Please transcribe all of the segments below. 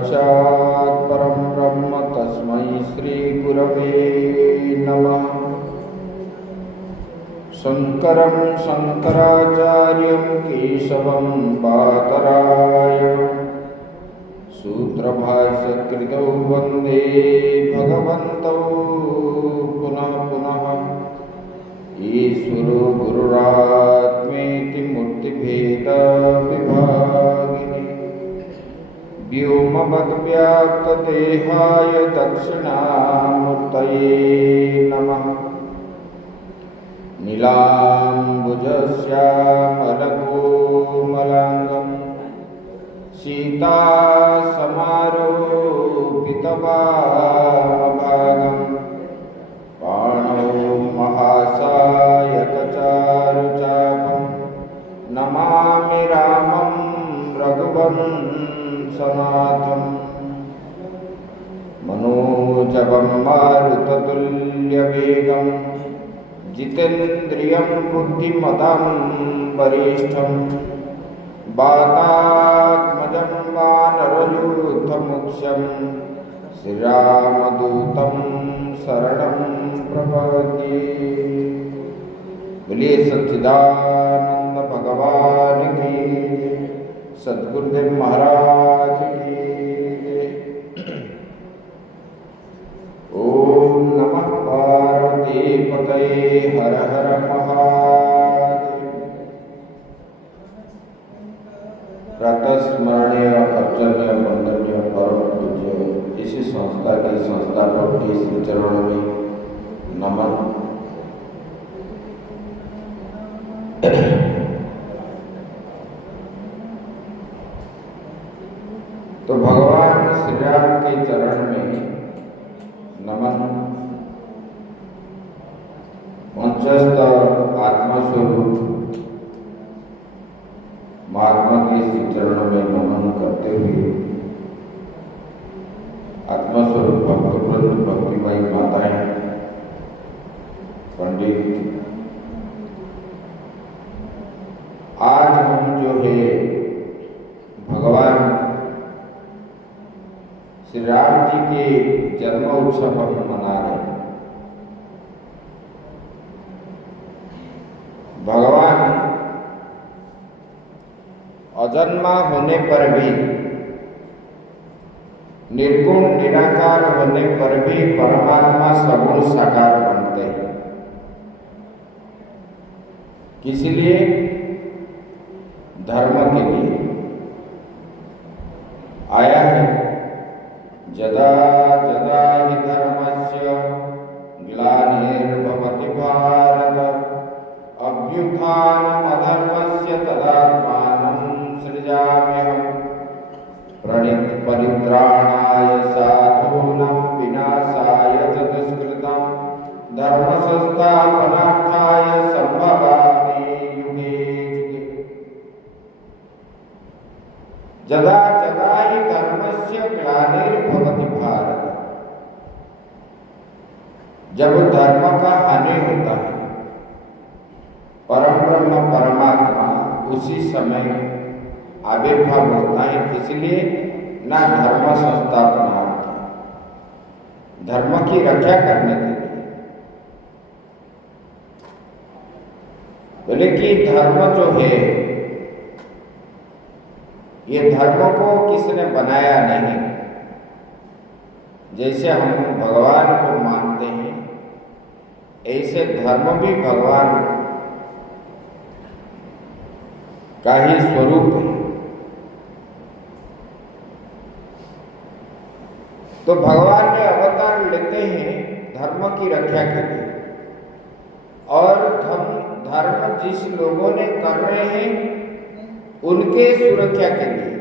साक्षात् परं ब्रह्म तस्मै श्रीगुरवे नमः। शङ्करं शङ्कराचार्यं केशवं बादरायणं सूत्रभाष्यकृतौ वन्दे भगवन्तौ पुनः पुनः। ईश्वरो गुरुरात्मेति मूर्तिभेदविभागिने व्योमवद्व्याप्तदेहाय दक्षिणामूर्तये नमः। नीलाम्बुजश्यामलकोमलाङ्गं सीतासमारोपितवामभागं पाणौ महासायकचारुचापं नमामि रामं रघुवंशनाथं। मनोजवं मारुततुल्यवेगं जितेन्द्रियं बुद्धिमतां वरिष्ठं वातात्मजं वानरयूथमुख्यं श्रीरामदूतं शरणं प्रपद्ये। बोलिए सच्चिदानंद भगवान की, सद्गुरुदेव महाराज की। ओम नमः पार्वती पतये हर हर महादेव। प्रातस्मरणीय अर्चनीय वंदनीय परम पूज्य इसी संस्था के संस्थापक के श्री चरणों में नमन। तो भगवान श्री राम के चरण में नमन। मंचस्थ आत्मस्वरूप महात्मा के श्री चरणों में नमन करते हुए आत्मस्वरूप भक्तवृंद, भक्तिमयी माताएं, पंडित, आज हम जो है भगवान श्री राम जी के जन्म उत्सव हम मना रहे हैं। भगवान अजन्मा होने पर भी, निर्गुण निराकार होने पर भी परमात्मा सगुण साकार बनते हैं। किस लिए? धर्म के लिए आया है। जदा जदा हि धर्मस्य ग्लानिर्भवति भारत अभ्युत्थानमधर्मस्य तदात्मानं सृजाम्यहम्। परित्राणाय साधूनां विनाशाय च दुष्कृतं धर्मसंस्थापनार्थाय सम्भवामि युगे युगे। जदा जदा हि धर्मस्य ग्लानिर्भवति भारत। जब धर्म का हानि होता है, परम ब्रह्म परमात्मा उसी समय आविर्भाव होता है। इसलिए ना धर्म संस्थापना, धर्म की रक्षा करने के लिए। बोले कि धर्म जो है, ये धर्म को किसने बनाया नहीं। जैसे हम भगवान को मानते हैं, ऐसे धर्म भी भगवान का ही स्वरूप है। तो भगवान ने अवतार लेते हैं धर्म की रक्षा के लिए, और धर्म जिस लोगों ने कर रहे हैं उनके सुरक्षा के लिए।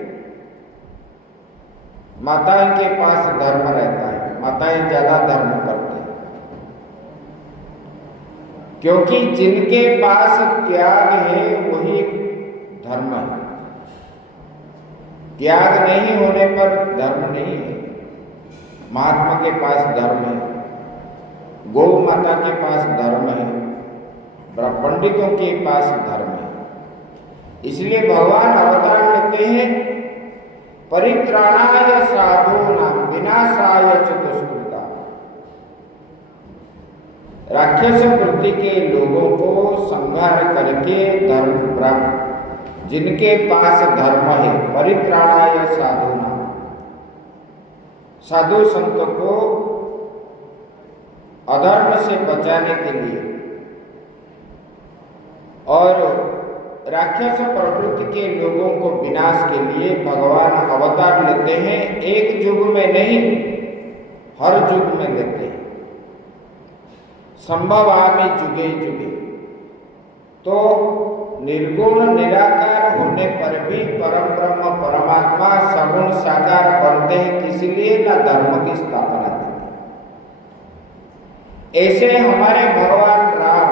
माताएं के पास धर्म रहता है, माताएं ज्यादा धर्म करते हैं, क्योंकि जिनके पास त्याग है वही धर्म है। त्याग नहीं होने पर धर्म नहीं है। महात्मा के पास धर्म है, गौ माता के पास धर्म है, पंडितों के पास धर्म है। इसलिए भगवान अवतार लेते हैं परित्राणाय साधूनां विनाशाय च दुष्कृता। राक्षस वृत्ति के लोगों को संहार करके धर्म ब्रह्म जिनके पास धर्म है, परित्राणाय साधूनां, साधु संत को अधर्म से बचाने के लिए, और राक्षस प्रवृत्ति के लोगों को विनाश के लिए भगवान अवतार लेते हैं। एक युग में नहीं, हर युग में लेते हैं। संभवामि जुगे जुगे। तो निर्गुण निराकार होने पर भी परम ब्रह्म परमात्मा सगुण साकार बनते हैं, किस लिए? ना धर्म की स्थापना के लिए। ऐसे हमारे भगवान राम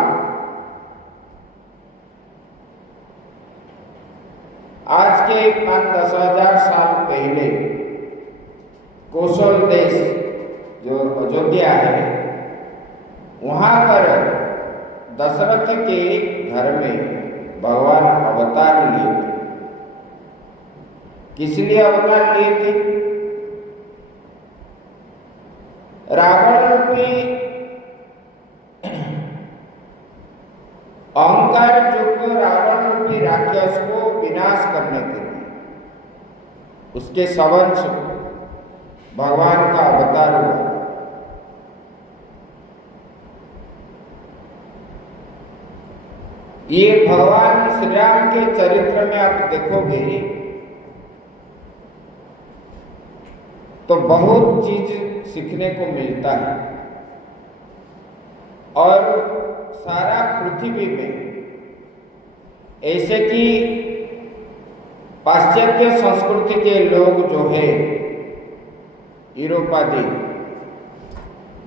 आज के 5-10 हजार साल पहले कौशल देश जो अयोध्या है, वहां पर दशरथ के घर में भगवान अवतार लिए थे। किस लिए अवतार लिए थे? रावण रूपी अहंकार युक्त रावण रूपी राक्षस को विनाश करने के लिए उसके सवंश भगवान का अवतार हुआ। ये भगवान श्री राम के चरित्र में आप देखोगे तो बहुत चीज सीखने को मिलता है। और सारा पृथ्वी में ऐसे कि पाश्चात्य संस्कृति के लोग जो है यूरोप आदि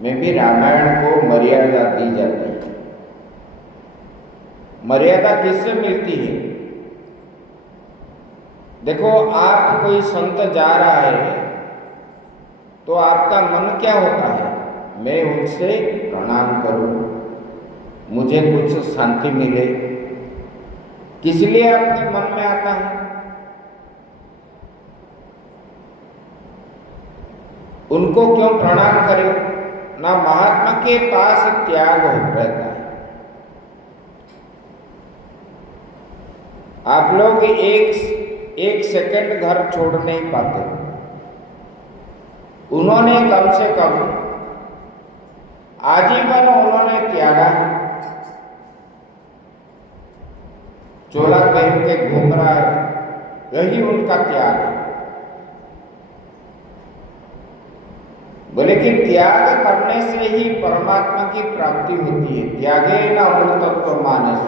में भी रामायण को मर्यादा दी जाती है। मर्यादा किससे मिलती है? देखो, आप कोई संत जा रहा है तो आपका मन क्या होता है? मैं उनसे प्रणाम करूं, मुझे कुछ शांति मिले। किस लिए आपके मन में आता है? उनको क्यों प्रणाम करें? ना महात्मा के पास त्याग रहता है। आप लोग एक सेकंड घर छोड़ नहीं पाते। उन्होंने कम से कम आजीवन उन्होंने त्यागा है। चोला पहन के घूम रहा है, यही उनका त्याग है। बोले कि त्याग करने से ही परमात्मा की प्राप्ति होती है। त्यागे न अमृतत्व मानस।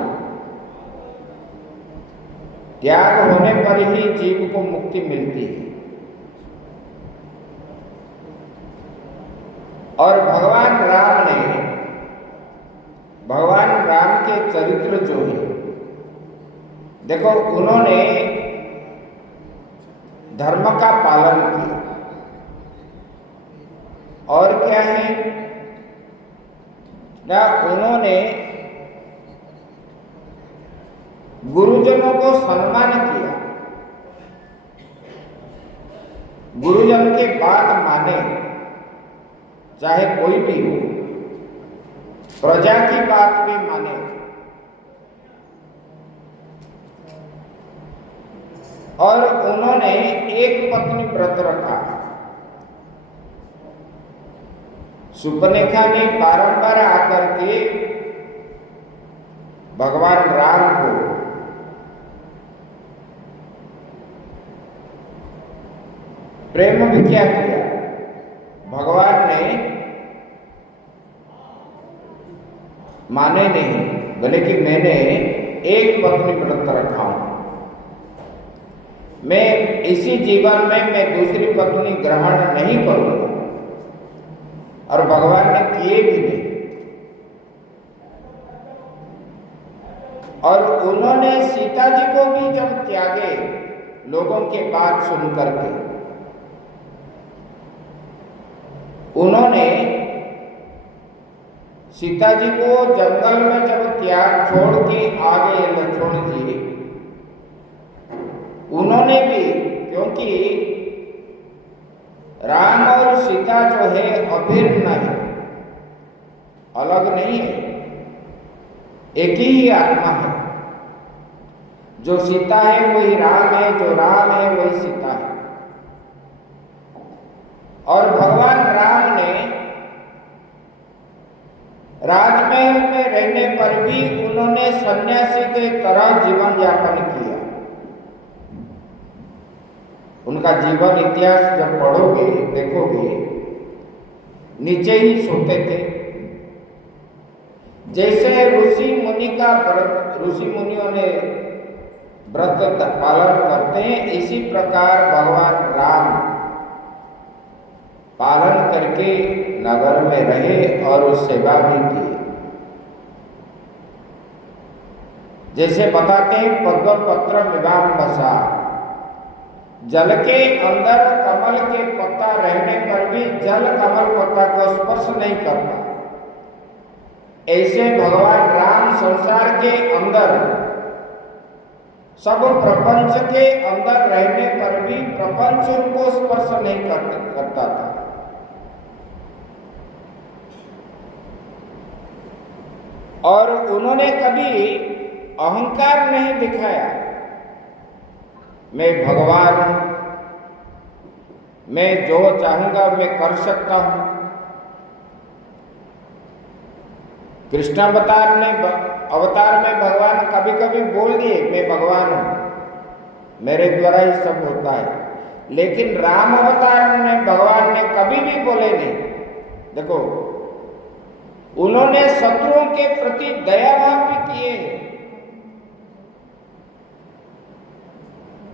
त्याग होने पर ही जीव को मुक्ति मिलती है। और भगवान राम के चरित्र जो है, देखो, उन्होंने धर्म का पालन किया। और क्या है ना, उन्होंने गुरुजनों को सम्मान किया। गुरुजन के बात माने, चाहे कोई भी हो, प्रजा की बात भी माने। और उन्होंने एक पत्नी व्रत रखा। सुपनेखा ने बारंबार आकर के भगवान राम को प्रेम भिक्षा किया। भगवान ने माने नहीं, बोले कि मैंने एक पत्नी व्रत रखा हूं, मैं इसी जीवन में मैं दूसरी पत्नी ग्रहण नहीं करूंगा। और भगवान ने किए भी नहीं। और उन्होंने सीता जी को भी जब त्यागे, लोगों के बात सुन करके, उन्होंने सीता जी को जंगल में जब त्याग छोड़ के आ गए लक्ष्मण जी, उन्होंने भी, क्योंकि राम और सीता जो है अभिन्न है, अलग नहीं है, एक ही आत्मा है। जो सीता है वही राम है, जो राम है वही सीता है। और भगवान राम ने राजमहल में रहने पर भी उन्होंने सन्यासी के तरह जीवन यापन किया। उनका जीवन इतिहास जब पढ़ोगे, देखोगे, नीचे ही सोते थे। जैसे ऋषि मुनियों ने व्रत पालन करते हैं, इसी प्रकार भगवान राम पालन करके नगर में रहे और उस सेवा भी की। जैसे बताते हैं, पद्म पत्र विवाम बसा, जल के अंदर कमल के पत्ता रहने पर भी जल कमल पत्ता को स्पर्श नहीं करता। ऐसे भगवान राम संसार के अंदर, सब प्रपंच के अंदर रहने पर भी प्रपंच उनको स्पर्श नहीं करता था। और उन्होंने कभी अहंकार नहीं दिखाया, मैं भगवान हूं, मैं जो चाहूंगा मैं कर सकता हूं। कृष्ण अवतार में भगवान कभी कभी बोल दिए मैं भगवान हूं, मेरे द्वारा ही सब होता है। लेकिन राम अवतार में भगवान ने कभी भी बोले नहीं। देखो, उन्होंने शत्रुओं के प्रति दया भाव भी किए।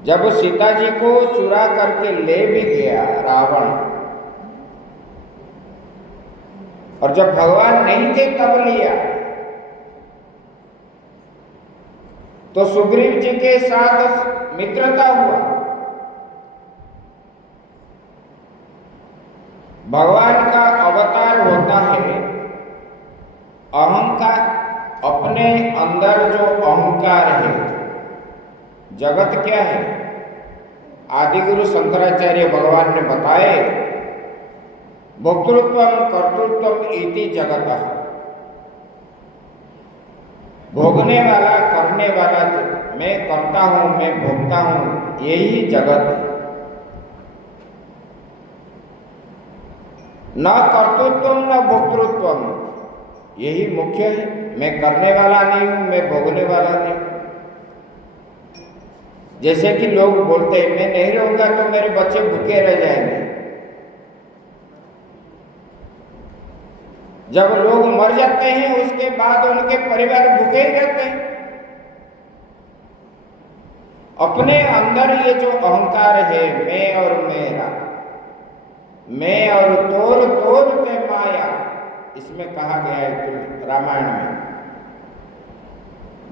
जब सीता जी को चुरा करके ले भी गया रावण, और जब भगवान नहीं थे तब लिया, तो सुग्रीव जी के साथ मित्रता हुआ। भगवान का अवतार होता है अहंकार, अपने अंदर जो अहंकार है। जगत क्या है? आदि गुरु शंकराचार्य भगवान ने बताए, भोक्तृत्वम कर्तृत्वम इति जगतः, भोगने वाला, करने वाला, मैं करता हूं, मैं भोगता हूं, यही जगत है। न कर्तृत्वम न भोक्तृत्वम, यही मुख्य है। मैं करने वाला नहीं हूं, मैं भोगने वाला नहीं हूं। जैसे कि लोग बोलते हैं मैं नहीं रहूंगा तो मेरे बच्चे भूखे रह जाएंगे। जब लोग मर जाते हैं उसके बाद उनके परिवार भूखे ही रहते हैं। अपने अंदर ये जो अहंकार है, मैं और मेरा, मैं और तोर तोर ते माया, इसमें कहा गया है रामायण में,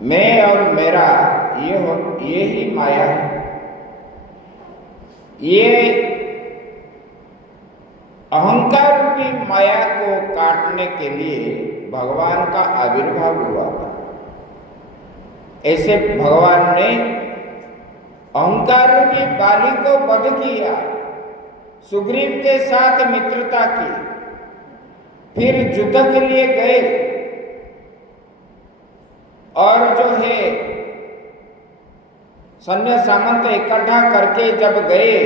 मैं और मेरा, ये ही माया है। ये अहंकार रूपी माया को काटने के लिए भगवान का आविर्भाव हुआ था। ऐसे भगवान ने अहंकार रूपी बाली को वध किया, सुग्रीव के साथ मित्रता की, फिर युद्ध के लिए गए, और जो है सैन्य सामंत इकट्ठा करके जब गए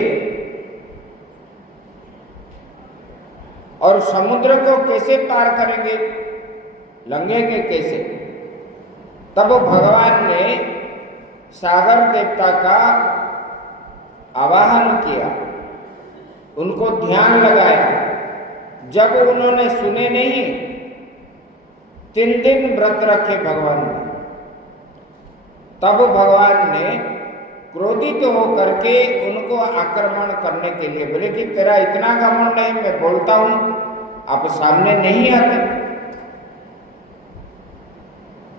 और समुद्र को कैसे पार करेंगे, लंघेंगे कैसे, तब भगवान ने सागर देवता का आवाहन किया, उनको ध्यान लगाया। जब उन्होंने सुने नहीं, 3 दिन व्रत रखे भगवान ने। तब भगवान ने क्रोधित होकर के उनको आक्रमण करने के लिए बोले कि तेरा इतना घमंड है, मैं बोलता हूं, आप सामने नहीं आते।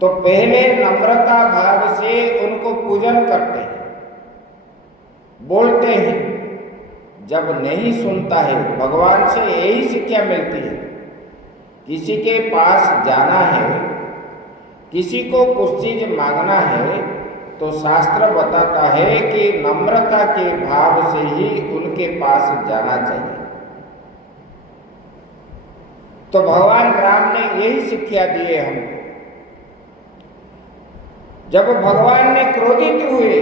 तो पहले नम्रता भाव से उनको पूजन करते हैं, बोलते हैं। जब नहीं सुनता है, भगवान से यही शिक्षा मिलती है, किसी के पास जाना है, किसी को कुछ चीज मांगना है, तो शास्त्र बताता है कि नम्रता के भाव से ही उनके पास जाना चाहिए। तो भगवान राम ने यही शिक्षा दी है हमको। जब भगवान ने क्रोधित हुए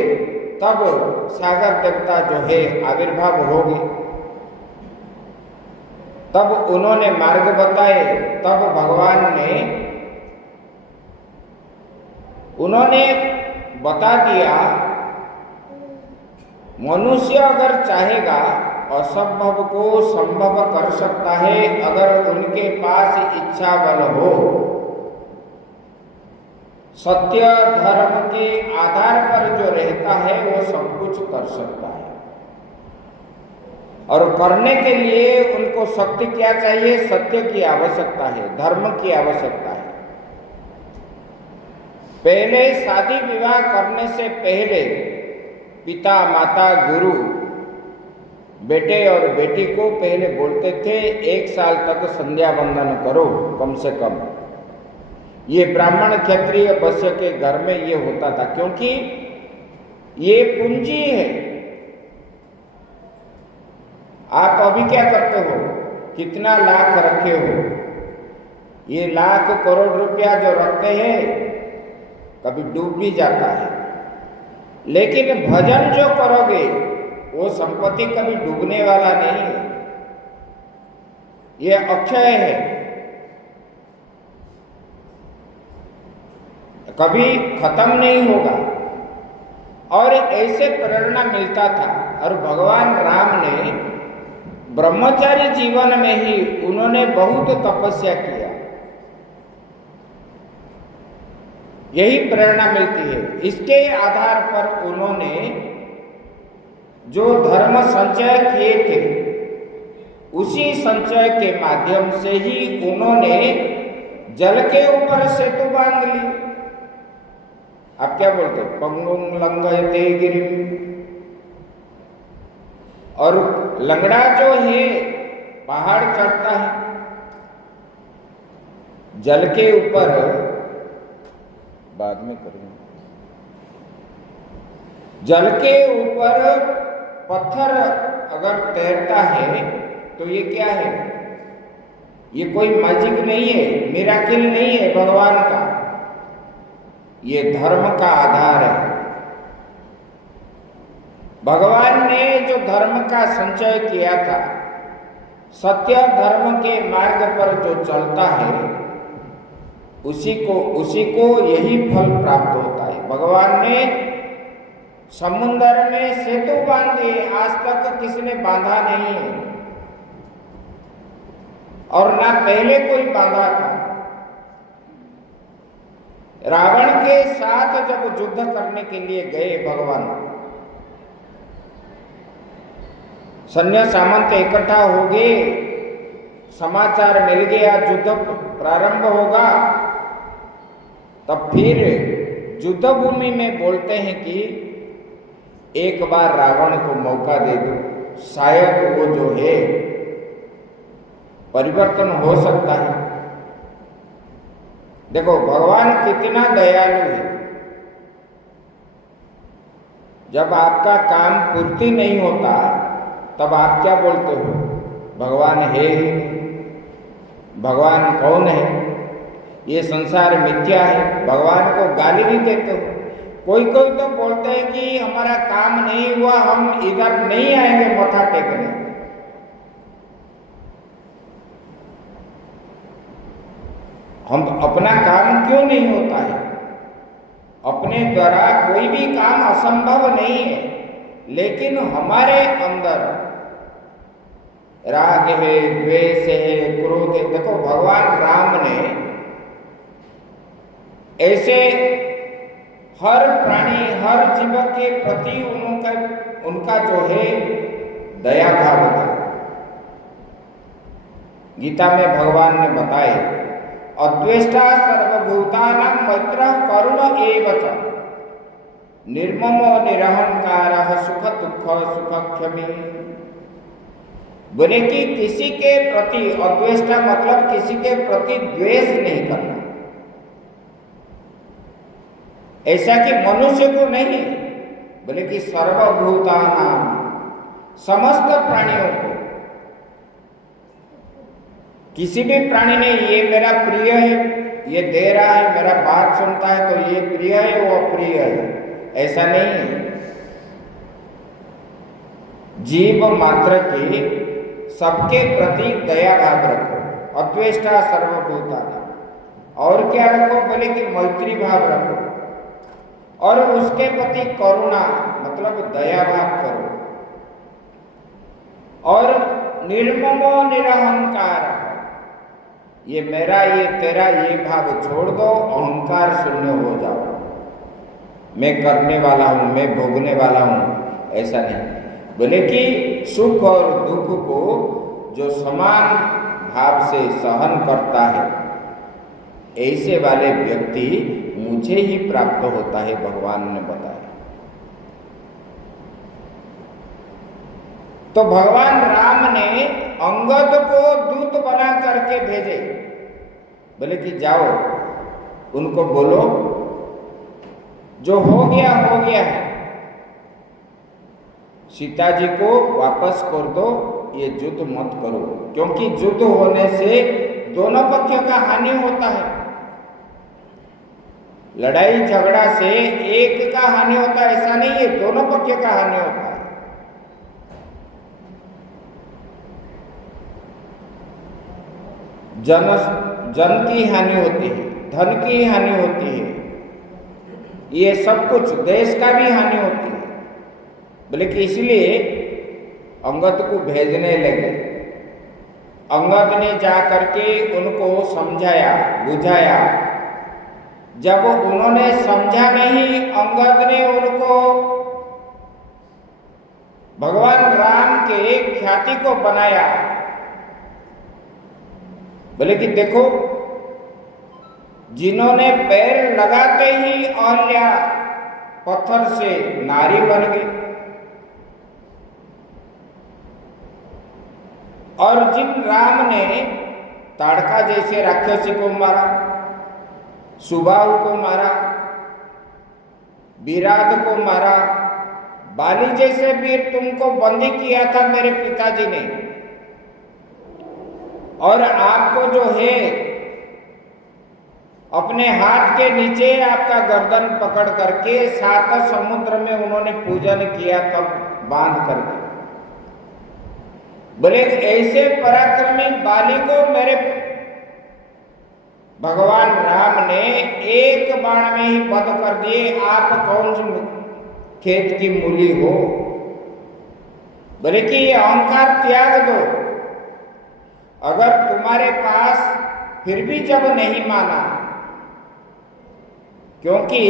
तब सागर देवता जो है आविर्भाव हो गए, तब उन्होंने मार्ग बताए, तब भगवान ने उन्होंने बता दिया मनुष्य अगर चाहेगा असंभव को संभव कर सकता है, अगर उनके पास इच्छा बल हो। सत्य धर्म के आधार पर जो रहता है वो सब कुछ कर सकता है, और करने के लिए उनको शक्ति क्या चाहिए? सत्य की आवश्यकता है, धर्म की आवश्यकता है। पहले शादी विवाह करने से पहले पिता माता गुरु बेटे और बेटी को पहले बोलते थे 1 साल तक संध्या वंदन करो कम से कम। ये ब्राह्मण क्षत्रिय वैश्य के घर में ये होता था, क्योंकि ये पूंजी है। आप अभी क्या करते हो? कितना लाख रखे हो? ये लाख करोड़ रुपया जो रखते हैं कभी डूब भी जाता है, लेकिन भजन जो करोगे वो संपत्ति कभी डूबने वाला नहीं है, ये अक्षय है, कभी खत्म नहीं होगा। और ऐसे प्रेरणा मिलता था। और भगवान राम ने ब्रह्मचारी जीवन में ही उन्होंने बहुत तपस्या किया, यही प्रेरणा मिलती है। इसके आधार पर उन्होंने जो धर्म संचय किए थे, उसी संचय के माध्यम से ही उन्होंने जल के ऊपर सेतु बांध ली। आप क्या बोलते? पंगुं लंघयते गिरिम। और लंगड़ा जो है पहाड़ चढ़ता है, जल के ऊपर, बाद में करूंगा, जल के ऊपर पत्थर अगर तैरता है तो ये क्या है? ये कोई मैजिक नहीं है, मिराकिल नहीं है भगवान का, ये धर्म का आधार है। भगवान ने जो धर्म का संचय किया था, सत्य धर्म के मार्ग पर जो चलता है उसी को यही फल प्राप्त होता है। भगवान ने समुद्र में सेतु बांधे, आज तक किसी ने बांधा नहीं है, और ना पहले कोई बांधा था। रावण के साथ जब युद्ध करने के लिए गए भगवान, सैन्य सामंत इकट्ठा हो गए, समाचार मिल गया युद्ध प्रारंभ होगा, तब फिर युद्ध भूमि में बोलते हैं कि एक बार रावण को मौका दे दो, शायद वो जो है परिवर्तन हो सकता है। देखो भगवान कितना दयालु है। जब आपका काम पूर्ति नहीं होता तब आप क्या बोलते हो? भगवान है ही नहीं, भगवान कौन है, ये संसार मिथ्या है, भगवान को गाली भी देते हो। कोई कोई तो बोलते हैं कि हमारा काम नहीं हुआ, हम इधर नहीं आएंगे मथा टेकने। हम अपना काम क्यों नहीं होता है? अपने द्वारा कोई भी काम असंभव नहीं है, लेकिन हमारे अंदर राग है, द्वेष है, क्रोध है। देखो भगवान राम ने ऐसे हर प्राणी, हर जीव के प्रति उनका जो है दया भाव था। गीता में भगवान ने बताए, अद्वेष्टा सर्वभूतानां मैत्रः करुण एव च, निर्ममो निरहंकारः सुख दुख सुखक्षमी। बोले कि किसी के प्रति अद्वेष्टा मतलब किसी के प्रति द्वेष नहीं करना, ऐसा कि मनुष्य को नहीं, बोले कि सर्वभूतानां, समस्त प्राणियों को। किसी भी प्राणी ने ये मेरा प्रिय है, ये दे रहा है, मेरा बात सुनता है तो ये प्रिय है वो अप्रिय है, ऐसा नहीं है। जीव मात्र के सबके प्रति दया भाव रखो, अद्वेष्टा सर्वभूतानां। और क्या रखो? बोले कि मैत्री भाव रखो और उसके प्रति करुणा मतलब दया भाव करो। और निर्ममो निरहंकार, ये मेरा ये तेरा ये भाव छोड़ दो, अहंकार शून्य हो जाओ। मैं करने वाला हूं, मैं भोगने वाला हूं, ऐसा नहीं। बोले कि सुख और दुख को जो समान भाव से सहन करता है, ऐसे वाले व्यक्ति मुझे ही प्राप्त होता है, भगवान ने बताया। तो भगवान राम ने अंगद को दूत बना करके भेजे, बोले कि जाओ उनको बोलो जो हो गया है, सीता जी को वापस कर दो, ये युद्ध मत करो, क्योंकि युद्ध होने से दोनों पक्षों का हानि होता है। लड़ाई झगड़ा से एक का हानि होता है ऐसा नहीं है, दोनों पक्षों का हानि होता है। जन की हानि होती है, धन की हानि होती है, ये सब कुछ, देश का भी हानि होती है। बोले कि इसलिए अंगद को भेजने लगे। अंगद ने जाकर के उनको समझाया बुझाया। जब उन्होंने समझा नहीं, अंगद ने उनको भगवान राम के ख्याति को बनाया। बोले कि देखो, जिन्होंने पैर लगाते ही अहल्या पत्थर से नारी बन गई, और जिन राम ने ताड़का जैसे राक्षसी को मारा, सुबाहु को मारा, विराट को मारा, बाली जैसे वीर तुमको बंदी किया था मेरे पिताजी ने, और आपको जो है अपने हाथ के नीचे आपका गर्दन पकड़ करके 7 समुद्र में उन्होंने पूजन किया, तब बांध करके। बोले ऐसे पराक्रमी बाली को मेरे भगवान राम ने एक बाण में ही वध कर दिए, आप कौन सी खेत की मूली हो। बोले कि ये अहंकार त्याग दो। अगर तुम्हारे पास फिर भी जब नहीं माना, क्योंकि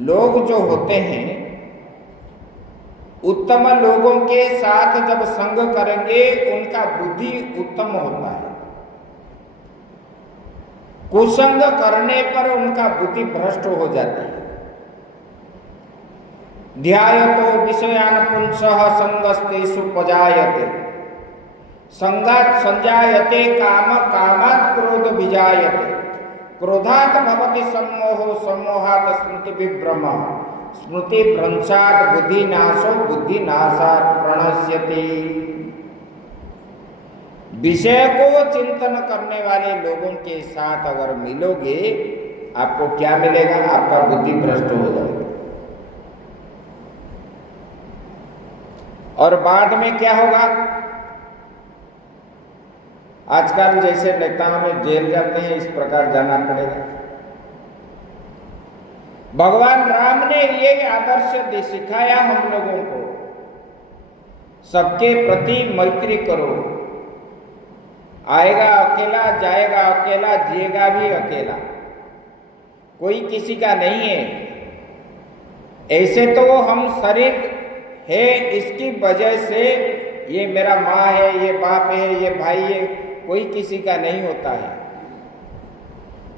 लोग जो होते हैं उत्तम लोगों के साथ जब संग करेंगे उनका बुद्धि उत्तम होता है, कुसंग करने पर उनका बुद्धि भ्रष्ट हो जाती है। ध्यायतो विषयान पुंसः संगस्तेषु पजायते, संगात् संजायते काम, कामात् क्रोध विजायते, क्रोधात् भवति सम्मोहो, सम्मोहात् स्मृति विभ्रम, स्मृति भ्रंशात् बुद्धिनाशो, बुद्धिनाशात् प्रणश्यति। विषय को चिंतन करने वाले लोगों के साथ अगर मिलोगे, आपको क्या मिलेगा? आपका बुद्धि भ्रष्ट हो जाएगा। और बाद में क्या होगा? आजकल जैसे नेताओं में जेल जाते हैं, इस प्रकार जाना पड़ेगा। भगवान राम ने ये आदर्श सिखाया हम लोगों को, सबके प्रति मैत्री करो। आएगा अकेला, जाएगा अकेला, जिएगा भी अकेला, कोई किसी का नहीं है। ऐसे तो हम शरीर है, इसकी वजह से ये मेरा माँ है, ये बाप है, ये भाई है, कोई किसी का नहीं होता है।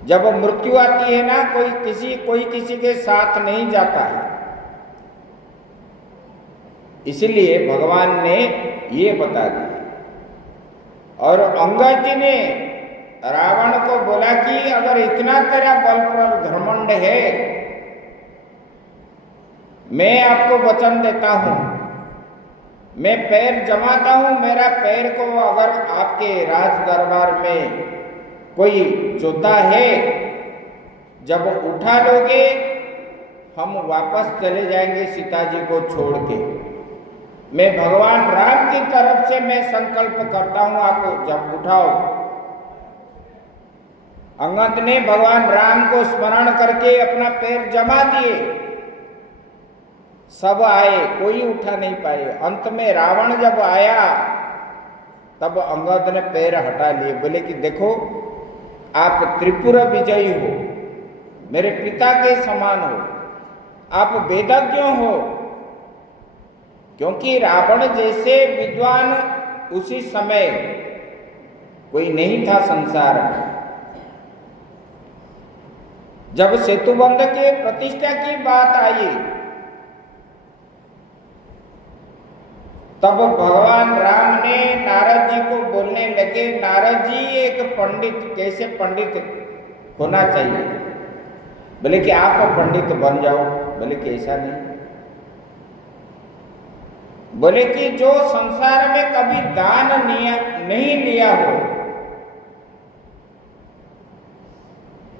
जब मृत्यु आती है ना, कोई किसी के साथ नहीं जाता है। इसलिए भगवान ने ये बता दिया। और अंगद जी ने रावण को बोला कि अगर इतना तेरा बल पर घमंड है, मैं आपको वचन देता हूं मैं पैर जमाता हूं, मेरा पैर को अगर आपके राज दरबार में कोई जोता है, जब उठा लोगे हम वापस चले जाएंगे सीता जी को छोड़ के। मैं भगवान राम की तरफ से मैं संकल्प करता हूं, आपको जब उठाओ। अंगद ने भगवान राम को स्मरण करके अपना पैर जमा दिए, सब आए, कोई उठा नहीं पाए। अंत में रावण जब आया तब अंगद ने पैर हटा लिए, बोले कि देखो आप त्रिपुर विजयी हो, मेरे पिता के समान हो, आप वेदज्ञ हो। क्योंकि रावण जैसे विद्वान उसी समय कोई नहीं था संसार में। जब सेतुबंध के प्रतिष्ठा की बात आई तब भगवान राम ने नारद जी को बोलने लगे, नारद जी एक पंडित कैसे पंडित होना चाहिए? बोले कि आप पंडित बन जाओ। बोले कि ऐसा नहीं। बोले कि जो संसार में कभी दान नहीं लिया हो,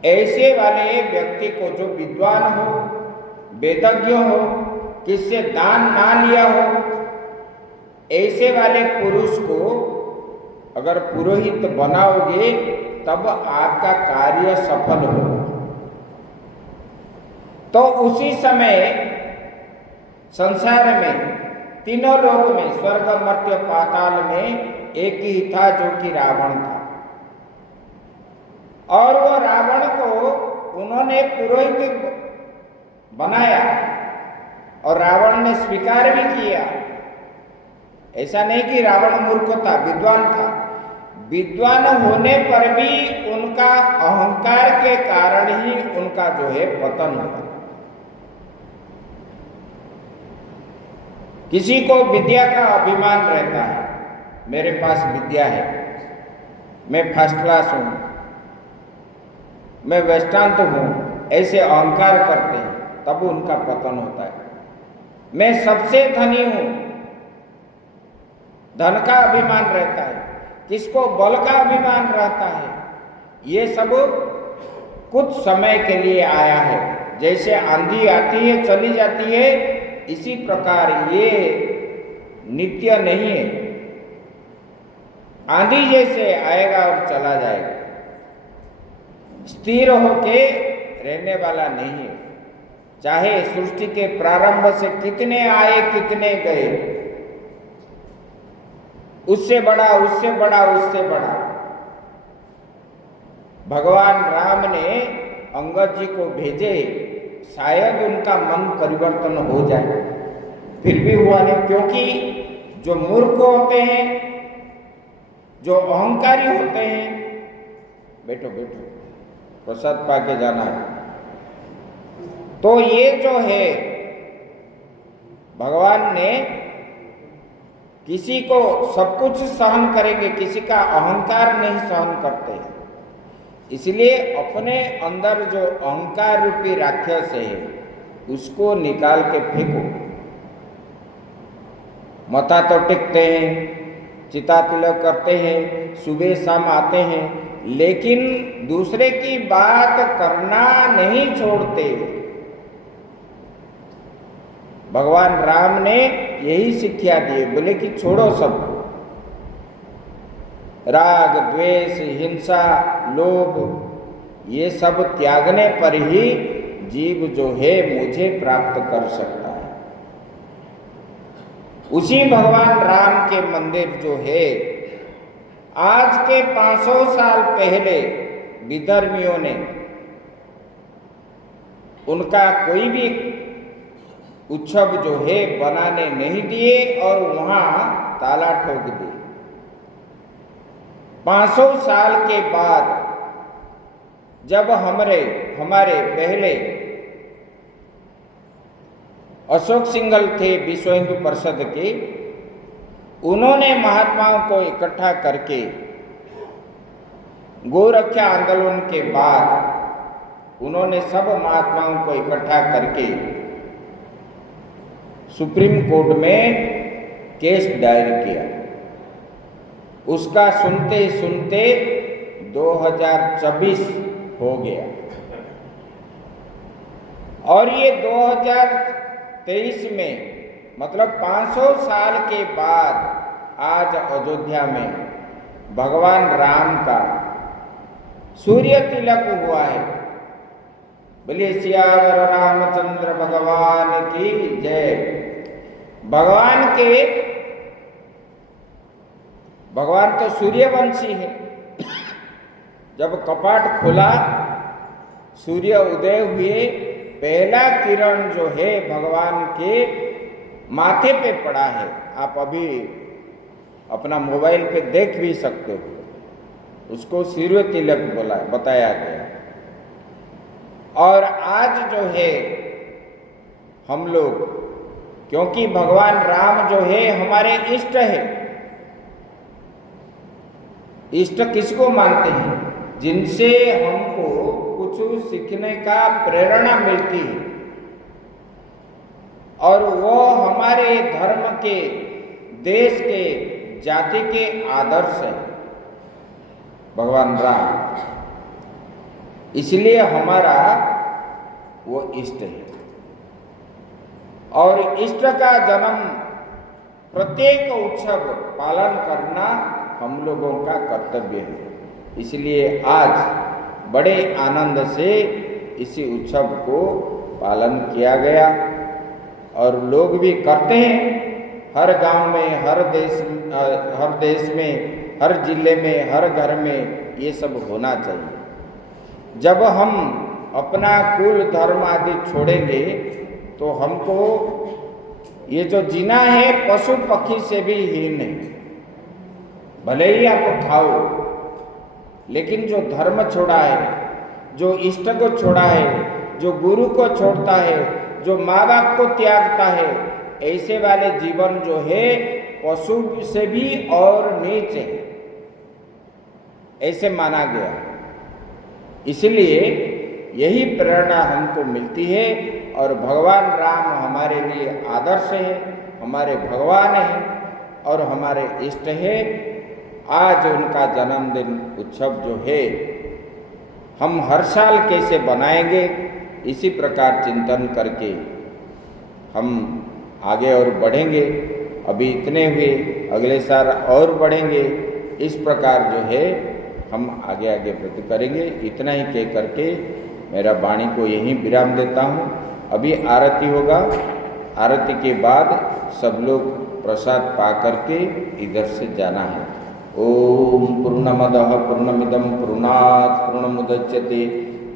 ऐसे वाले व्यक्ति को, जो विद्वान हो, वेदज्ञ हो, किससे दान ना लिया हो, ऐसे वाले पुरुष को अगर पुरोहित बनाओगे तब आपका कार्य सफल होगा। तो उसी समय संसार में तीनों लोक में, स्वर्ग मर्त्य पाताल में एक ही था जो कि रावण था। और वो रावण को उन्होंने पुरोहित बनाया और रावण ने स्वीकार भी किया। ऐसा नहीं कि रावण मूर्ख था, विद्वान था। विद्वान होने पर भी उनका अहंकार के कारण ही उनका जो है पतन हुआ। किसी को विद्या का अभिमान रहता है, मेरे पास विद्या है, मैं फर्स्ट क्लास हूं, मैं वेस्टांत हूं, ऐसे अहंकार करते हैं, तब उनका पतन होता है। मैं सबसे धनी हूं, धन का अभिमान रहता है, किसको बल का अभिमान रहता है। ये सब कुछ समय के लिए आया है। जैसे आंधी आती है चली जाती है, इसी प्रकार ये नित्य नहीं है। आंधी जैसे आएगा और चला जाएगा, स्थिर होके रहने वाला नहीं है। चाहे सृष्टि के प्रारंभ से कितने आए कितने गए, उससे बड़ा उससे बड़ा उससे बड़ा। भगवान राम ने अंगद जी को भेजे, शायद उनका मन परिवर्तन हो जाए, फिर भी हुआ नहीं। क्योंकि जो मूर्ख होते हैं, जो अहंकारी होते हैं, बैठो बैठो प्रसाद पाके जाना है। तो ये जो है भगवान ने किसी को सब कुछ सहन करेंगे, किसी का अहंकार नहीं सहन करते। इसलिए अपने अंदर जो अहंकार रूपी राक्षस है उसको निकाल के फेंको। मथा तो टेकते हैं, चिता तिलक करते हैं, सुबह शाम आते हैं, लेकिन दूसरे की बात करना नहीं छोड़ते। भगवान राम ने यही शिक्षा दी, बोले कि छोड़ो सबको, राग द्वेष हिंसा लोभ ये सब त्यागने पर ही जीव जो है मुझे प्राप्त कर सकता है। उसी भगवान राम के मंदिर जो है, आज के 500 साल पहले विधर्मियों ने उनका कोई भी उत्सव जो है बनाने नहीं दिए और वहां ताला ठोक दिए। 500 साल के बाद जब हमारे पहले अशोक सिंघल थे विश्व हिंदू परिषद के, उन्होंने महात्माओं को इकट्ठा करके गोरक्षा आंदोलन के बाद उन्होंने सब महात्माओं को इकट्ठा करके सुप्रीम कोर्ट में केस दायर किया। उसका सुनते सुनते 2024 हो गया और ये 2023 में मतलब 500 साल के बाद आज अयोध्या में भगवान राम का सूर्य तिलक हुआ है। बोलिए सियावर रामचंद्र भगवान की जय। भगवान तो सूर्यवंशी है। जब कपाट खुला, सूर्य उदय हुए, पहला किरण जो है भगवान के माथे पे पड़ा है। आप अभी अपना मोबाइल पे देख भी सकते हो, उसको सूर्य तिलक बताया गया। और आज जो है हम लोग, क्योंकि भगवान राम जो है हमारे इष्ट है। इष्ट किसको मानते हैं? जिनसे हमको कुछ सीखने का प्रेरणा मिलती है और वो हमारे धर्म के, देश के, जाति के आदर्श है भगवान राम। इसलिए हमारा वो इष्ट है और इष्ट का जन्म प्रत्येक उत्सव पालन करना हम लोगों का कर्तव्य है। इसलिए आज बड़े आनंद से इसी उत्सव को पालन किया गया और लोग भी करते हैं। हर गांव में, हर देश में, हर जिले में, हर घर में ये सब होना चाहिए। जब हम अपना कुल धर्म आदि छोड़ेंगे तो हमको ये जो जीना है पशु पक्षी से भी हीन है। भले ही आप खाओ, लेकिन जो धर्म छोड़ा है, जो इष्ट को छोड़ा है, जो गुरु को छोड़ता है, जो माँ बाप को त्यागता है, ऐसे वाले जीवन जो है पशु से भी और नीच है, ऐसे माना गया। इसलिए यही प्रेरणा हमको मिलती है और भगवान राम हमारे लिए आदर्श है, हमारे भगवान हैं और हमारे इष्ट है। आज उनका जन्मदिन उत्सव जो है हम हर साल कैसे बनाएंगे, इसी प्रकार चिंतन करके हम आगे और बढ़ेंगे। अभी इतने हुए, अगले साल और बढ़ेंगे। इस प्रकार जो है हम आगे आगे प्रति करेंगे। इतना ही कह करके मेरा वाणी को यहीं विराम देता हूँ। अभी आरती होगा, आरती के बाद सब लोग प्रसाद पा करके इधर से जाना है। ओम पूर्णमदः पूर्णमिदं पूर्णात् पूर्णमुदच्यते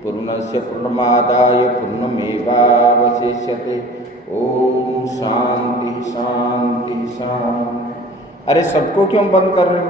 पूर्णस्य पूर्णमादाय पूर्णमेवावशिष्यते। ओम शांति शांति शांति। अरे सबको क्यों बंद कर रहे हो?